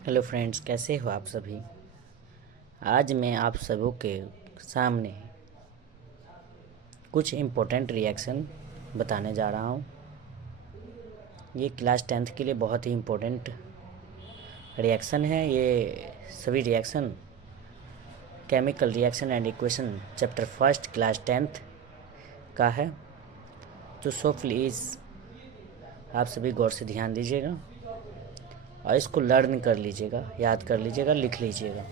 Hello friends, कैसे हो आप सभी। आज मैं आप सबों के सामने कुछ इम्पोर्टेंट रिएक्शन बताने जा रहा हूँ। ये क्लास 10th के लिए बहुत ही इम्पोर्टेंट रिएक्शन है। ये सभी reaction chemical reaction and equation chapter first class 10th का है। तो सो प्लीज़ आप सभी गौर से ध्यान दीजिएगा और इसको लर्न कर लीजिएगा, याद कर लीजिएगा, लिख लीजिएगा।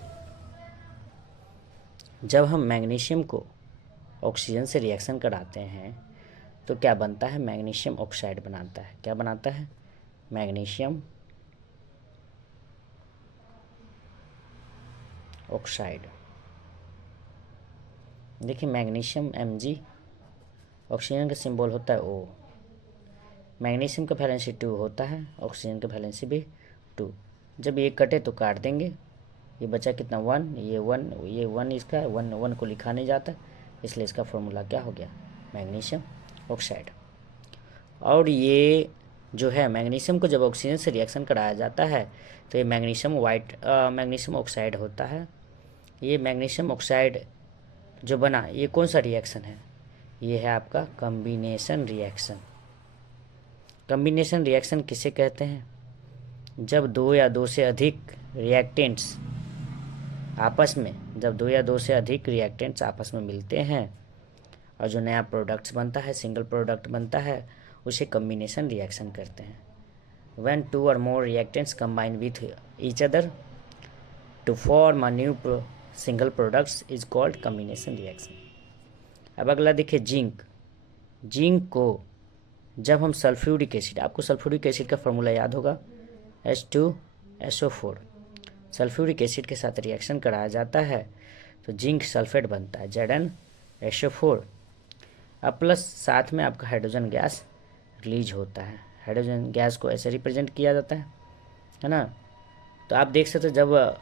जब हम मैग्नीशियम को ऑक्सीजन से रिएक्शन कराते हैं तो क्या बनता है? मैग्नीशियम ऑक्साइड बनाता है। क्या बनाता है? Magnesium oxide. देखिए, मैग्नीशियम Mg, ऑक्सीजन का सिंबल होता है O। मैग्नीशियम का वैलेंसी 2 होता है, ऑक्सीजन का वैलेंसी भी 2। जब ये कटे तो काट देंगे, ये बचा कितना? 1। ये 1, ये 1 इसका 1 1 को लिखा नहीं जाता, इसलिए इसका फॉर्मूला क्या हो गया? Magnesium oxide. और ये जो है मैग्नीशियम को जब ऑक्सीजन से रिएक्शन कराया जाता है तो ये मैग्नीशियम ऑक्साइड होता है। ये मैग्नीशियम ऑक्साइड जो बना, ये कौन सा रिएक्शन है? ये है आपका कम्बिनेशन रिएक्शन। कम्बिनेशन रिएक्शन किसे कहते हैं? जब दो या दो से अधिक रिएक्टेंट्स आपस में जब दो या दो से अधिक रिएक्टेंट्स आपस में मिलते हैं और जो नया प्रोडक्ट्स बनता है, सिंगल प्रोडक्ट बनता है, उसे कम्बिनेशन रिएक्शन कहते हैं। When two or more reactants combine with each other to form a new single products is called combination reaction। अब अगला देखिए, जिंक। जिंक को जब हम सल्फ्यूरिक एसिड, आपको सल्फ्यूरिक एसिड का फॉर्मूला याद होगा, H2SO4। सल्फ्यूरिक एसिड के साथ रिएक्शन कराया जाता है तो जिंक सल्फेट बनता है, ZnSO4। अब प्लस साथ में आपका हाइड्रोजन गैस रिलीज होता है। हाइड्रोजन गैस को ऐसे रिप्रेजेंट किया जाता है ना। तो आप देख सकते हो, जब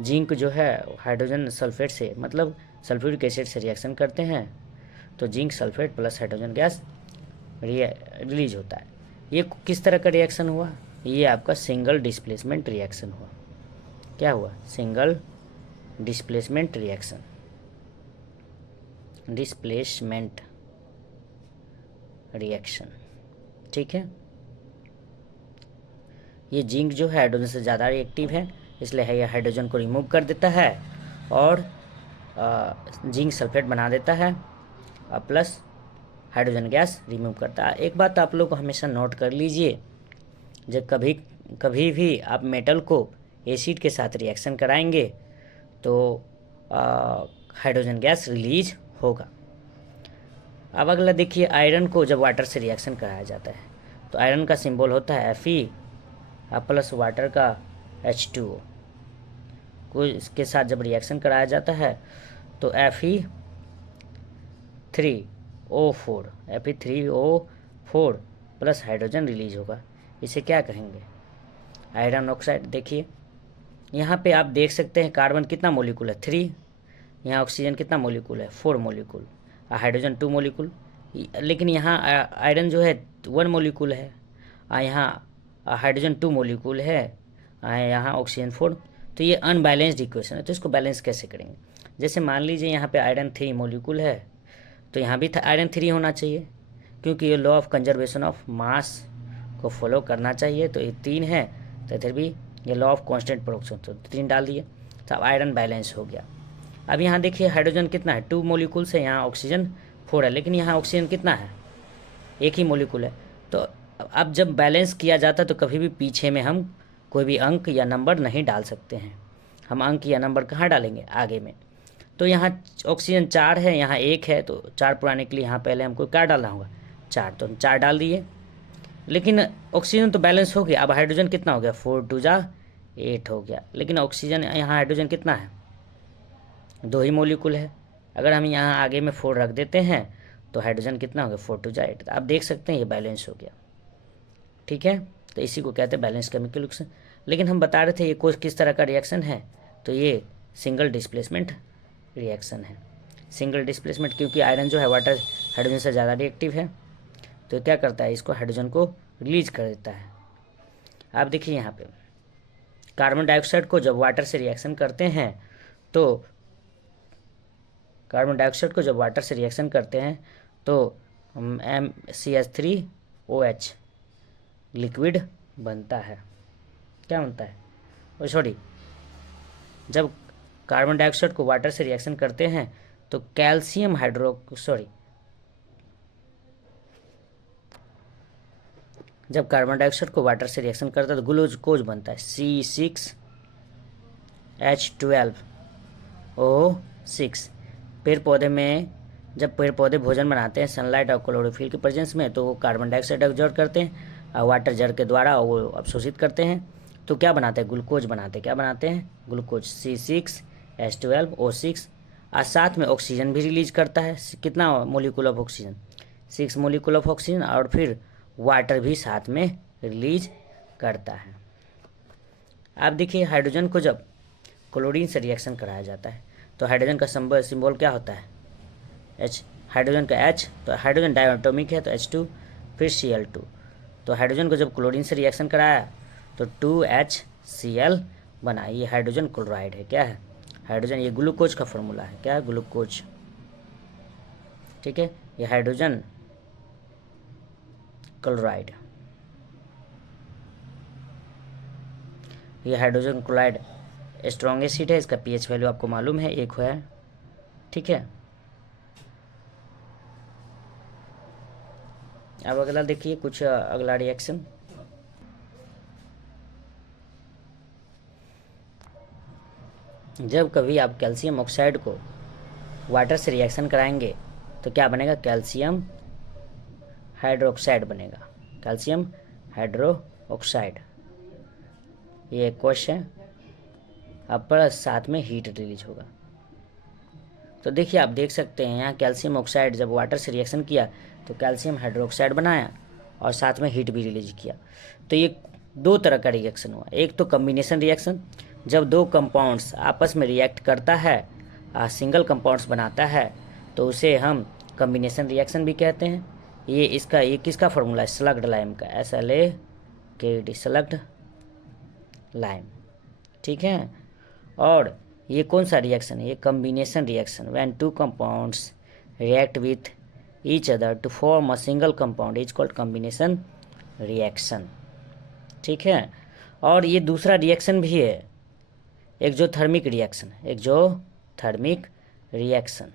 जिंक जो है हाइड्रोजन सल्फेट से, मतलब सल्फ्यूरिक एसिड से रिएक्शन करते हैं तो zinc sulphate plus hydrogen gas release होता है। ये किस तरह का रिएक्शन हुआ? ये आपका सिंगल डिस्प्लेसमेंट रिएक्शन हुआ। क्या हुआ? Single displacement reaction. Displacement reaction, ठीक है। ये जिंक जो है हाइड्रोजन से ज़्यादा रिएक्टिव है, इसलिए ये हाइड्रोजन को रिमूव कर देता है और जिंक सल्फेट बना देता है और प्लस हाइड्रोजन गैस रिमूव करता है। एक बात आप लोग को हमेशा नोट कर लीजिए, जब कभी भी आप मेटल को एसिड के साथ रिएक्शन कराएंगे तो हाइड्रोजन गैस रिलीज होगा। अब अगला देखिए, आयरन को जब वाटर से रिएक्शन कराया जाता है तो आयरन का सिंबल होता है Fe प्लस वाटर का H2O। को इसके साथ जब रिएक्शन कराया जाता है तो Fe3O4 प्लस हाइड्रोजन रिलीज होगा। इसे क्या कहेंगे? Iron oxide. देखिए यहाँ पे आप देख सकते हैं, कार्बन कितना मोलिकुल है? 3। यहाँ ऑक्सीजन कितना मोलिकुल है? 4 मोलिकुल। Hydrogen 2 molecule. लेकिन यहाँ आयरन जो है 1 मोलिकुल है, यहाँ हाइड्रोजन 2 मोलिकुल है, यहाँ ऑक्सीजन 4। तो ये अनबैलेंस्ड इक्वेशन है। तो इसको बैलेंस कैसे करेंगे? जैसे मान लीजिए यहाँ पे आयरन 3 मोलिकुल है तो यहाँ भी आयरन 3 होना चाहिए, क्योंकि ये law of conservation of mass को फॉलो करना चाहिए। तो ये 3 है तो इधर भी ये लॉ ऑफ कांस्टेंट प्रोडक्शन, तो 3 डाल दिए तो अब आयरन बैलेंस हो गया। अब यहाँ देखिए, हाइड्रोजन कितना है? 2 मोलिकुल से, यहाँ ऑक्सीजन 4 है, लेकिन यहाँ ऑक्सीजन कितना है? 1 ही मोलिकुल है। तो अब जब बैलेंस किया जाता है तो कभी भी पीछे में हम कोई भी अंक या नंबर नहीं डाल सकते हैं। हम अंक या नंबर कहाँ डालेंगे? आगे में। तो यहाँ ऑक्सीजन 4 है, यहाँ 1 है, तो 4 पुराने के लिए यहाँ पहले हमको क्या डालना होगा? 4। तो हम 4 डाल दिए, लेकिन ऑक्सीजन तो बैलेंस हो गया। अब हाइड्रोजन कितना हो गया? 4 2 जा 8 हो गया, लेकिन ऑक्सीजन यहाँ हाइड्रोजन कितना है? 2 ही मोलिकुल है। अगर हम यहाँ आगे में 4 रख देते हैं तो हाइड्रोजन कितना हो गया? 4 2 जा 8। आप देख सकते हैं ये बैलेंस हो गया, ठीक है। तो इसी को कहते हैं बैलेंस केमिकल रिएक्शन। लेकिन हम बता रहे थे ये कोई किस तरह का रिएक्शन है, तो ये सिंगल डिस्प्लेसमेंट रिएक्शन है। सिंगल डिस्प्लेसमेंट क्योंकि आयरन जो है वाटर हाइड्रोजन से ज़्यादा रिएक्टिव है, तो क्या करता है? इसको हाइड्रोजन को रिलीज कर देता है। आप देखिए यहाँ पे कार्बन डाइऑक्साइड को जब वाटर से रिएक्शन करते हैं तो MCH3OH लिक्विड बनता है। क्या बनता है? सॉरी, जब कार्बन डाइऑक्साइड को वाटर से रिएक्शन करते हैं तो जब कार्बन डाइऑक्साइड को वाटर से रिएक्शन करता है तो ग्लूकोज बनता है C6H12O6। पेड़ पौधे में जब पेड़ पौधे भोजन बनाते हैं सनलाइट और क्लोरोफिल के प्रेजेंस में तो वो कार्बन डाइऑक्साइड एब्जॉर्ब करते हैं और वाटर जड़ के द्वारा वो अवशोषित करते हैं तो क्या बनाते हैं? ग्लूकोज बनाते हैं। क्या बनाते हैं? Glucose C6H12O6। और साथ में ऑक्सीजन भी रिलीज करता है। कितना molecule of oxygen? 6 molecule of oxygen, और फिर वाटर भी साथ में रिलीज करता है। आप देखिए, हाइड्रोजन को जब क्लोरीन से रिएक्शन कराया जाता है तो हाइड्रोजन का सिंबल क्या होता है? H। हाइड्रोजन का H, तो हाइड्रोजन डायटोमिक है तो H2, फिर Cl2। तो हाइड्रोजन को जब क्लोरीन से रिएक्शन कराया तो 2HCl बना। ये हाइड्रोजन क्लोराइड है। क्या है? हाइड्रोजन। ये ग्लूकोज का फॉर्मूला है। क्या है? ग्लूकोज। ठीक है, ये हाइड्रोजन क्लोराइड। ये हाइड्रोजन क्लोराइड स्ट्रॉन्ग एसिड है। इसका pH वैल्यू आपको मालूम है, 1 है। ठीक है, अब अगला देखिए, कुछ अगला रिएक्शन। जब कभी आप कैल्शियम ऑक्साइड को वाटर से रिएक्शन कराएंगे तो क्या बनेगा? कैल्शियम हाइड्रोक्साइड बनेगा। कैल्शियम हाइड्रोक्साइड, ये क्वेश्चन अब प्लस साथ में हीट रिलीज होगा। तो देखिए, आप देख सकते हैं यहाँ कैल्शियम ऑक्साइड जब वाटर से रिएक्शन किया तो कैल्शियम हाइड्रोक्साइड बनाया और साथ में हीट भी रिलीज किया। तो ये दो तरह का रिएक्शन हुआ। एक तो कम्बिनेशन रिएक्शन, जब दो कंपाउंड्स आपस में रिएक्ट करता है, सिंगल कंपाउंड्स बनाता है, तो उसे हम कम्बिनेशन रिएक्शन भी कहते हैं। ये किसका फॉर्मूला है? स्लग्ड लाइम का, SLAKD, स्लग्ड लाइम। ठीक है, और ये कौन सा रिएक्शन है? ये combination reaction. When two compounds react with each other to form a single compound is called combination reaction. ठीक है, और ये दूसरा रिएक्शन भी है, एक्जोथर्मिक रिएक्शन। एक्जोथर्मिक रिएक्शन,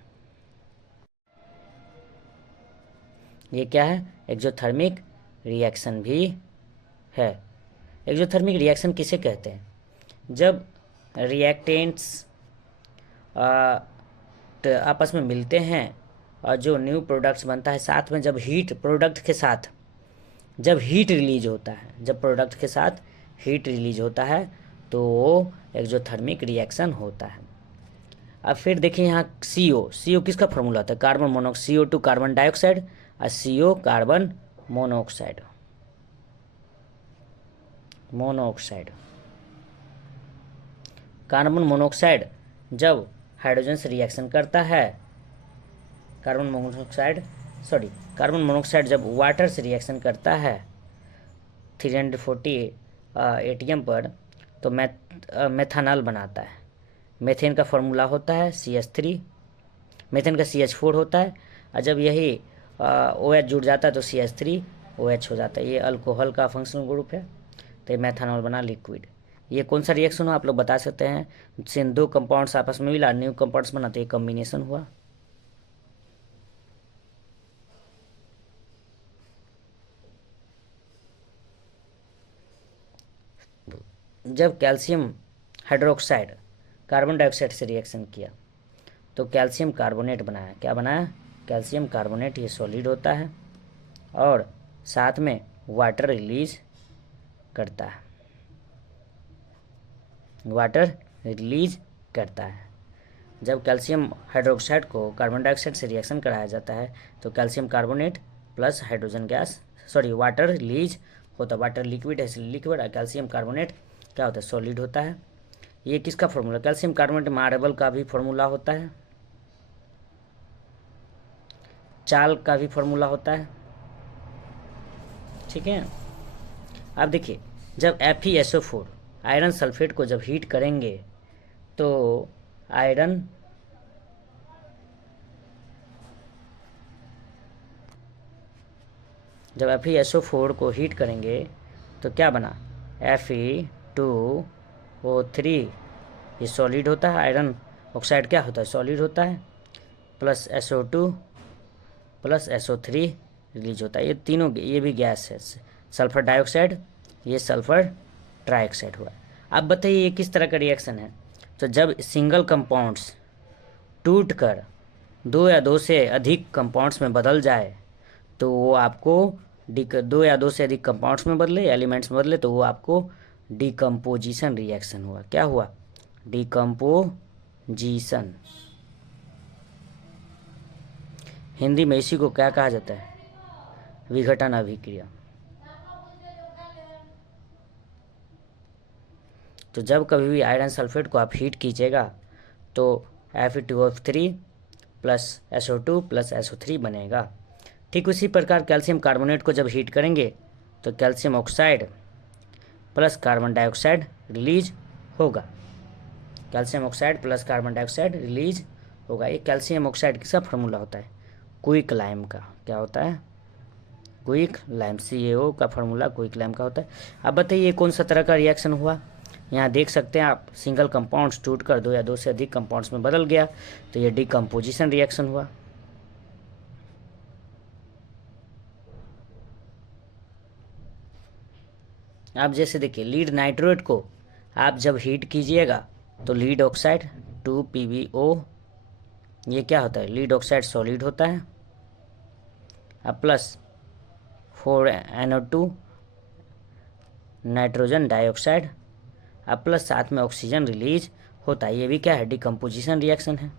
ये क्या है? एक्जोथर्मिक रिएक्शन भी है। एक्जोथर्मिक रिएक्शन किसे कहते हैं? जब रिएक्टेंट्स आपस में मिलते हैं और जो न्यू प्रोडक्ट्स बनता है, साथ में जब हीट प्रोडक्ट के साथ जब हीट रिलीज होता है, जब प्रोडक्ट के साथ हीट रिलीज होता है तो वो एक्जोथर्मिक रिएक्शन होता है। अब फिर देखिए यहाँ CO किसका फॉर्मूला होता है? Carbon monoxide, CO2 carbon dioxide और CO carbon monoxide. Carbon monoxide जब हाइड्रोजन से रिएक्शन करता है, कार्बन मोनोऑक्साइड जब वाटर से रिएक्शन करता है 340 ATM पर तो मेथानॉल बनाता है। मेथेन का फॉर्मूला होता है CH3, मेथेन का CH4 होता है, और जब यही OH जुड़ जाता है तो CH3OH हो जाता है। ये अल्कोहल का फंक्शनल ग्रुप है, तो ये मेथानॉल बना लिक्विड। ये कौन सा रिएक्शन हुआ? आप लोग बता सकते हैं। जिन दो कंपाउंड्स आपस में मिला, न्यू कंपाउंड्स बना, तो ये कॉम्बिनेशन हुआ। जब कैल्शियम हाइड्रोक्साइड कार्बन डाइऑक्साइड से रिएक्शन किया तो कैल्शियम कार्बोनेट बनाया। क्या बनाया? Calcium carbonate. ये सॉलिड होता है और साथ में वाटर रिलीज करता है। जब कैल्शियम हाइड्रोक्साइड को कार्बन डाइऑक्साइड से रिएक्शन कराया जाता है तो calcium carbonate plus hydrogen gas water release होता है। वाटर लिक्विड है, इसलिए लिक्विड, और कैल्शियम कार्बोनेट क्या होता है? सॉलिड होता है। ये किसका फॉर्मूला? कैल्शियम कार्बोनेट मार्बल का भी फॉर्मूला होता है, चाल का भी फॉर्मूला होता है। ठीक है, अब देखिए, जब FeSO4 आयरन सल्फेट को जब हीट करेंगे तो आयरन जब FeSO4 को हीट करेंगे तो क्या बना, Fe2O3, ये सॉलिड होता है, आयरन ऑक्साइड क्या होता है, सॉलिड होता है, plus SO2 plus SO3 release होता है। ये तीनों, ये भी गैस है, सल्फर डाइऑक्साइड, ये सल्फर ट्राइऑक्साइड हुआ। अब बताइए ये किस तरह का रिएक्शन है। तो जब सिंगल कंपाउंड्स टूट कर दो या दो से अधिक कंपाउंड्स में बदल जाए तो वो आपको दो या दो से अधिक कंपाउंड्स में बदले, एलिमेंट्स में बदले, तो वो आपको डिकम्पोजिशन रिएक्शन हुआ। क्या हुआ, डिकम्पोजिशन। हिंदी में इसी को क्या कहा जाता है, विघटन अभिक्रिया। तो जब कभी भी आयरन सल्फेट को आप हीट कीजिएगा तो Fe2O3 plus SO2 plus SO3 बनेगा। ठीक उसी प्रकार कैल्शियम कार्बोनेट को जब हीट करेंगे तो calcium oxide plus carbon dioxide release होगा। Calcium oxide plus carbon dioxide release होगा। ये कैल्शियम ऑक्साइड किसका फार्मूला होता है, क्विक लाइम का। क्या होता है, क्विक लाइम, CaO का फार्मूला क्विक लाइम का होता है। अब बताइए कौन सा तरह का रिएक्शन हुआ। यहाँ देख सकते हैं आप, सिंगल कंपाउंड्स टूटकर दो या दो से अधिक कंपाउंड्स में बदल गया तो ये डिकम्पोजिशन रिएक्शन हुआ। आप जैसे देखिए लीड नाइट्रोएट को आप जब हीट कीजिएगा तो लीड ऑक्साइड 2PbO, ये क्या होता है, लीड ऑक्साइड सॉलिड होता है, अब प्लस 4NO2 नाइट्रोजन डाइऑक्साइड, अब प्लस साथ में ऑक्सीजन रिलीज होता है। ये भी क्या है, डिकम्पोजिशन रिएक्शन है।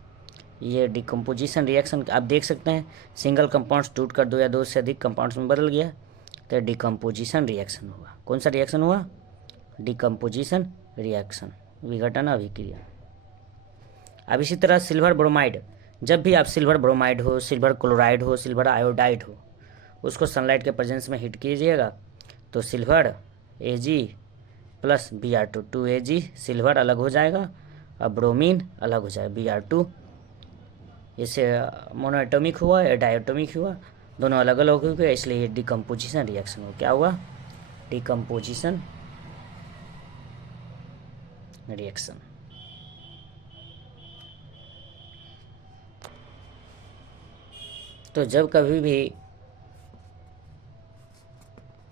ये डिकम्पोजिशन रिएक्शन आप देख सकते हैं, सिंगल कंपाउंड्स टूट कर दो या दो से अधिक कंपाउंड्स में बदल गया तो डिकम्पोजिशन रिएक्शन हुआ। कौन सा रिएक्शन हुआ, डिकम्पोजिशन रिएक्शन, विघटन अभिक्रिया। अब इसी तरह सिल्वर ब्रोमाइड, जब भी आप सिल्वर ब्रोमाइड हो, सिल्वर क्लोराइड हो, सिल्वर आयोडाइड हो, उसको सनलाइट के प्रेजेंस में हीट कीजिएगा तो silver Ag plus Br2 2Ag, silver अलग हो जाएगा और ब्रोमीन अलग हो जाएगा Br2। इससे मोनोएटॉमिक हुआ या डायटोमिक हुआ, दोनों अलग अलग हो गए, इसलिए ये डिकम्पोजिशन रिएक्शन हो। क्या हुआ, डिकम्पोजिशन रिएक्शन। तो जब कभी भी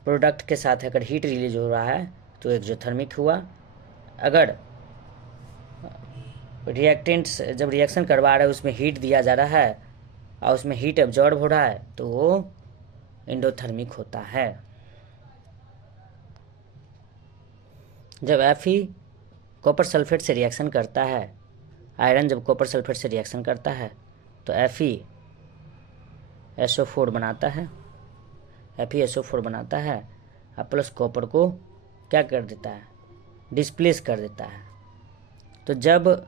प्रोडक्ट के साथ अगर हीट रिलीज हो रहा है तो एक्जोथर्मिक हुआ। अगर रिएक्टेंट्स जब रिएक्शन करवा रहा है उसमें हीट दिया जा रहा है और उसमें हीट एब्जॉर्ब हो रहा है तो वो एंडोथर्मिक होता है। जब Fe कॉपर सल्फेट से रिएक्शन करता है, आयरन जब कॉपर सल्फेट से रिएक्शन करता है तो FeSO4 बनाता है, FeSO4 बनाता है और प्लस कॉपर को क्या कर देता है, डिस्प्लेस कर देता है। तो जब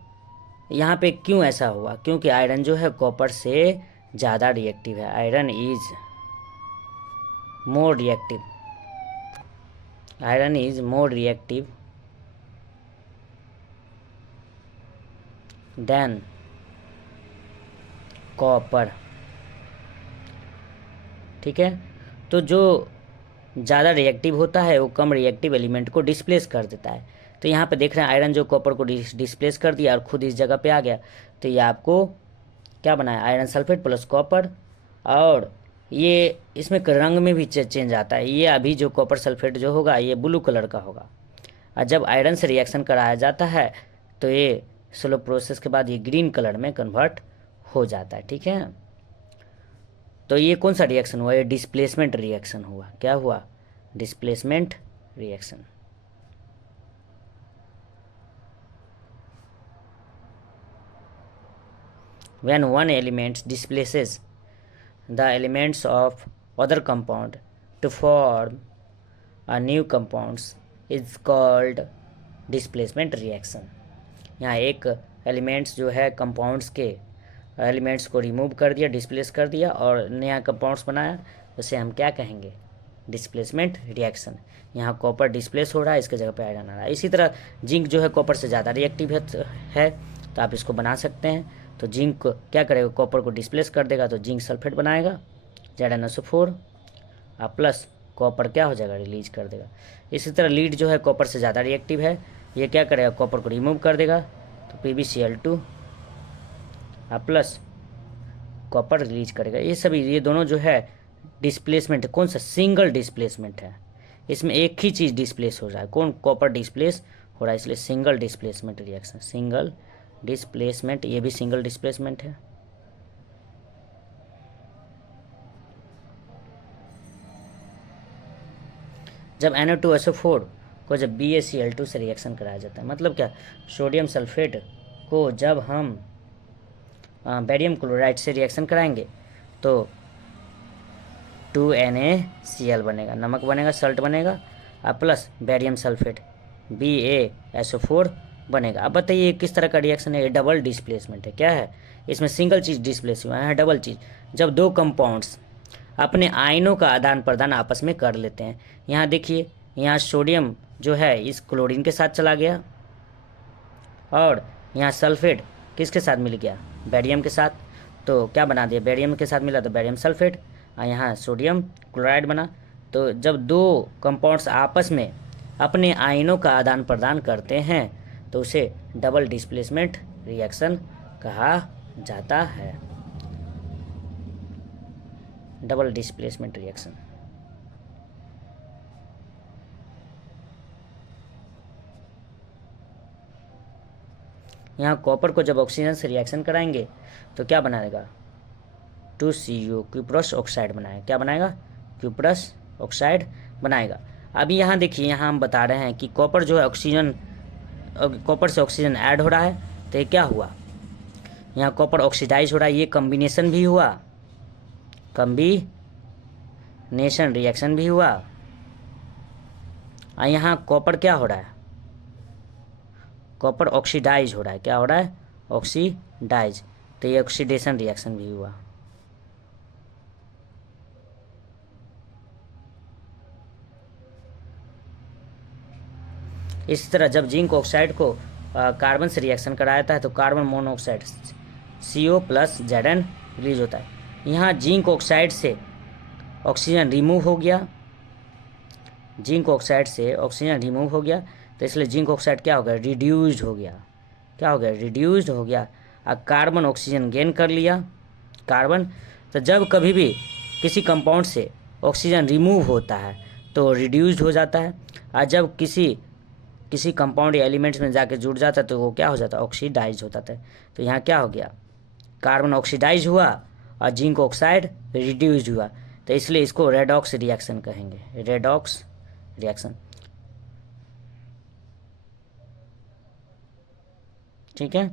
यहाँ पे क्यों ऐसा हुआ, क्योंकि आयरन जो है कॉपर से ज़्यादा रिएक्टिव है। Iron is more reactive, iron is more reactive than copper. ठीक है, तो जो ज़्यादा रिएक्टिव होता है वो कम रिएक्टिव एलिमेंट को डिस्प्लेस कर देता है। तो यहाँ पे देख रहे हैं आयरन जो कॉपर को डिस्प्लेस कर दिया और खुद इस जगह पे आ गया, तो ये आपको क्या बनाया, आयरन सल्फेट प्लस कॉपर। और ये इसमें रंग में भी चेंज आता है। ये अभी जो कॉपर सल्फेट जो होगा ये ब्लू कलर का होगा, और जब आयरन से रिएक्शन कराया जाता है तो ये स्लो प्रोसेस के बाद ये ग्रीन कलर में कन्वर्ट हो जाता है। ठीक है, तो ये कौन सा रिएक्शन हुआ, ये डिस्प्लेसमेंट रिएक्शन हुआ। क्या हुआ, displacement reaction. When one element displaces the elements of other compound to form a new compounds is called displacement reaction। यहाँ एक एलिमेंट्स जो है कंपाउंड्स के एलिमेंट्स को रिमूव कर दिया, डिस्प्लेस कर दिया और नया कंपाउंड्स बनाया, उसे हम क्या कहेंगे, डिस्प्लेसमेंट रिएक्शन। यहाँ कॉपर डिस्प्लेस हो रहा है, इसके जगह पे आयरन आ रहा है। इसी तरह जिंक जो है कॉपर से ज़्यादा रिएक्टिव है, तो आप इसको बना सकते हैं। तो जिंक क्या करेगा, कॉपर को डिस्प्लेस कर देगा, तो जिंक सल्फेट बनाएगा ZnSO4 प्लस कॉपर क्या हो जाएगा, रिलीज कर देगा। इसी तरह लीड जो है कॉपर से ज़्यादा रिएक्टिव है, ये क्या करेगा, कॉपर को रिमूव कर देगा, तो PbCl2 प्लस कॉपर रिलीज करेगा। ये दोनों जो है डिस्प्लेसमेंट कौन सा, सिंगल डिस्प्लेसमेंट है, इसमें एक ही चीज़ डिस्प्लेस हो रहा है, कौन, कॉपर डिस्प्लेस हो रहा है, इसलिए single displacement reaction. Single displacement, ये भी सिंगल डिस्प्लेसमेंट है। जब Na2SO4 को जब BaCl2 से रिएक्शन कराया जाता है, मतलब क्या, सोडियम सल्फेट को जब हम बेरियम क्लोराइड से रिएक्शन कराएंगे तो 2NaCl बनेगा, नमक बनेगा, सल्ट बनेगा, प्लस बेरियम सल्फेट BaSO4 बनेगा। अब बताइए किस तरह का रिएक्शन है, ये डबल डिस्प्लेसमेंट है। क्या है, इसमें सिंगल चीज़ डिस्प्लेस हुआ है, डबल चीज़। जब दो कंपाउंड्स अपने आयनों का आदान प्रदान आपस में कर लेते हैं, यहाँ देखिए, यहाँ सोडियम जो है इस क्लोरीन के साथ चला गया, और यहाँ सल्फेट किसके साथ मिल गया, बेरियम के साथ, तो क्या बना दिया, बेरियम के साथ मिला तो बेरियम सल्फेट, और यहाँ सोडियम क्लोराइड बना। तो जब दो कंपाउंड्स आपस में अपने आयनों का आदान प्रदान करते हैं तो उसे डबल डिस्प्लेसमेंट रिएक्शन कहा जाता है। Double displacement reaction. यहाँ कॉपर को जब ऑक्सीजन से रिएक्शन कराएंगे तो क्या बनाएगा, 2Cu क्यूप्रस ऑक्साइड बनाएगा। क्या बनाएगा, क्यूप्रस ऑक्साइड बनाएगा। अभी यहाँ देखिए, यहाँ हम बता रहे हैं कि कॉपर जो है ऑक्सीजन, कॉपर से ऑक्सीजन ऐड हो रहा है, तो ये क्या हुआ, यहाँ कॉपर ऑक्सीडाइज हो रहा है, ये कम्बिनेशन भी हुआ, कम्बिनेशन रिएक्शन भी हुआ। और यहाँ कॉपर क्या हो रहा है, कॉपर ऑक्सीडाइज हो रहा है। क्या हो रहा है, ऑक्सीडाइज, तो ये ऑक्सीडेशन रिएक्शन भी हुआ। इसी तरह जब जिंक ऑक्साइड को कार्बन से रिएक्शन कराया है तो carbon monoxide CO plus Zn release होता है। यहाँ जिंक ऑक्साइड से ऑक्सीजन रिमूव हो गया, जिंक ऑक्साइड से ऑक्सीजन रिमूव हो गया, तो इसलिए जिंक ऑक्साइड क्या हो गया, रिड्यूस्ड हो गया। क्या हो गया, रिड्यूस्ड हो गया। अब कार्बन ऑक्सीजन गेन कर लिया, कार्बन। तो जब कभी भी किसी कंपाउंड से ऑक्सीजन रिमूव होता है तो रिड्यूस्ड हो जाता है, और जब किसी कंपाउंड या एलिमेंट्स में जाके जुड़ जाता है तो वो क्या हो जाता है, ऑक्सीडाइज हो जाता है। तो यहाँ क्या हो गया, कार्बन ऑक्सीडाइज हुआ और जिंक ऑक्साइड रिड्यूस्ड हुआ, तो इसलिए इसको रेडॉक्स रिएक्शन कहेंगे, रेडॉक्स रिएक्शन। ठीक है,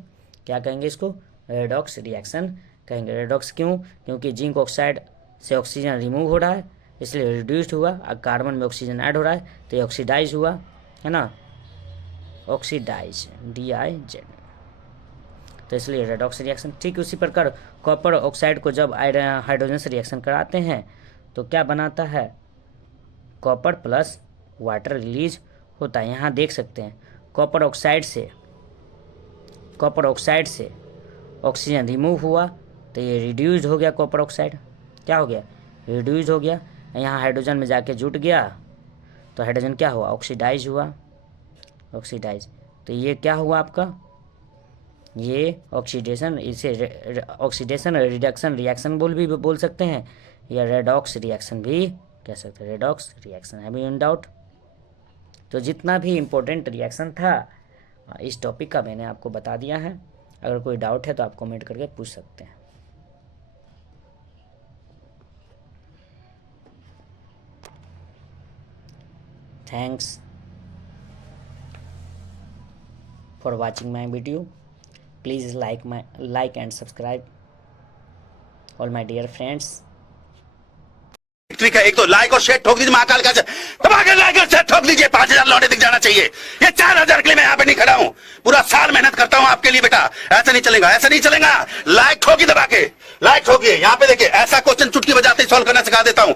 क्या कहेंगे इसको, रेडॉक्स रिएक्शन कहेंगे। रेडॉक्स क्यों, क्योंकि जिंक ऑक्साइड से ऑक्सीजन रिमूव हो रहा है इसलिए रिड्यूस्ड हुआ, और कार्बन में ऑक्सीजन ऐड हो रहा है तो ये ऑक्सीडाइज हुआ, है ना, ऑक्सीडाइज DIZ, तो इसलिए रेडॉक्स रिएक्शन। ठीक उसी प्रकार कॉपर ऑक्साइड को जब हाइड्रोजन से रिएक्शन कराते हैं तो क्या बनाता है, कॉपर प्लस वाटर रिलीज होता है। यहाँ देख सकते हैं कॉपर ऑक्साइड से ऑक्सीजन रिमूव हुआ तो ये रिड्यूस्ड हो गया, कॉपर ऑक्साइड क्या हो गया, रिड्यूस्ड हो गया। यहाँ हाइड्रोजन में जाके जुट गया तो हाइड्रोजन क्या हुआ, ऑक्सीडाइज हुआ, ऑक्सीडाइज। तो ये क्या हुआ आपका, ये ऑक्सीडेशन, इसे ऑक्सीडेशन और रिडक्शन रिएक्शन बोल सकते हैं, या रेडॉक्स रिएक्शन भी कह सकते हैं, रेडॉक्स रिएक्शन। है भी इन डाउट। तो जितना भी इम्पोर्टेंट रिएक्शन था इस टॉपिक का मैंने आपको बता दिया है। अगर कोई डाउट है तो आप कमेंट करके पूछ सकते हैं। Thanks for watching my video. Please like and subscribe all my dear friends. ठीक है, एक तो लाइक और शेयर ठोक दीजिए, महाकाल का दबा के लाइक और शेयर ठोक दीजिए, 5000 लौटे दिख जाना चाहिए। ये 4000 के लिए मैं यहाँ पे नहीं खड़ा हूँ, पूरा साल मेहनत करता हूँ आपके लिए बेटा। ऐसा नहीं चलेगा, ऐसा नहीं चलेगा। लाइक ठोकी, दबा के लाइक ठोकिए। यहाँ पे देखिए, ऐसा क्वेश्चन चुटकी बजाते ही सॉल्व करना सिखा देता हूँ।